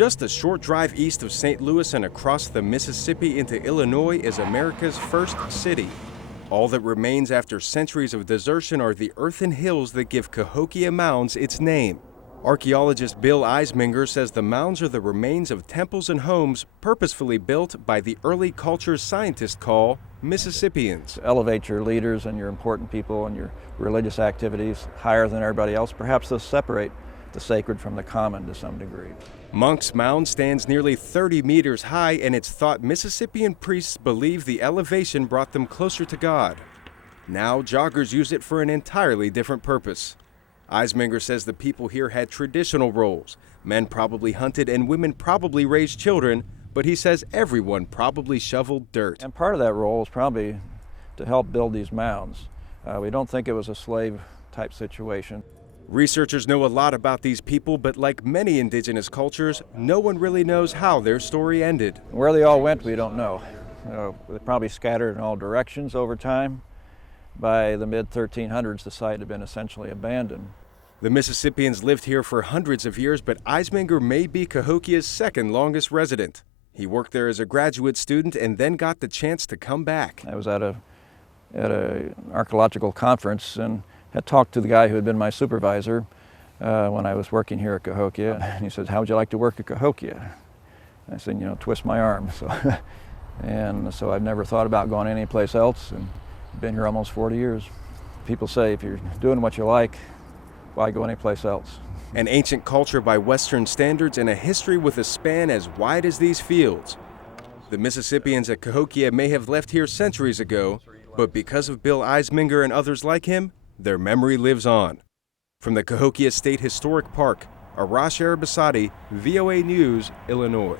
Just a short drive east of St. Louis and across the Mississippi into Illinois is America's first city. All that remains after centuries of desertion are the earthen hills that give Cahokia Mounds its name. Archaeologist Bill Eisminger says the mounds are the remains of temples and homes purposefully built by the early cultures scientists call Mississippians. To elevate your leaders and your important people and your religious activities higher than everybody else. Perhaps they'll separate the sacred from the common to some degree. Monk's Mound stands nearly 30 meters high, and it's thought Mississippian priests believe the elevation brought them closer to God. Now joggers use it for an entirely different purpose. Eisminger says the people here had traditional roles. Men probably hunted and women probably raised children, but he says everyone probably shoveled dirt. And part of that role was probably to help build these mounds. We don't think it was a slave type situation. Researchers know a lot about these people, but like many indigenous cultures, no one really knows how their story ended. Where they all went, we don't know. They probably scattered in all directions over time. By the mid-1300s, the site had been essentially abandoned. The Mississippians lived here for hundreds of years, but Eisminger may be Cahokia's second longest resident. He worked there as a graduate student and then got the chance to come back. I was at an archaeological conference and had talked to the guy who had been my supervisor when I was working here at Cahokia. And he said, "How would you like to work at Cahokia?" I said, twist my arm. So I've never thought about going anyplace else, and been here almost 40 years. People say if you're doing what you like, why go anyplace else? An ancient culture by Western standards and a history with a span as wide as these fields. The Mississippians at Cahokia may have left here centuries ago, but because of Bill Eisminger and others like him, their memory lives on. From the Cahokia State Historic Park, Arash, Arabasadi, VOA News, Illinois.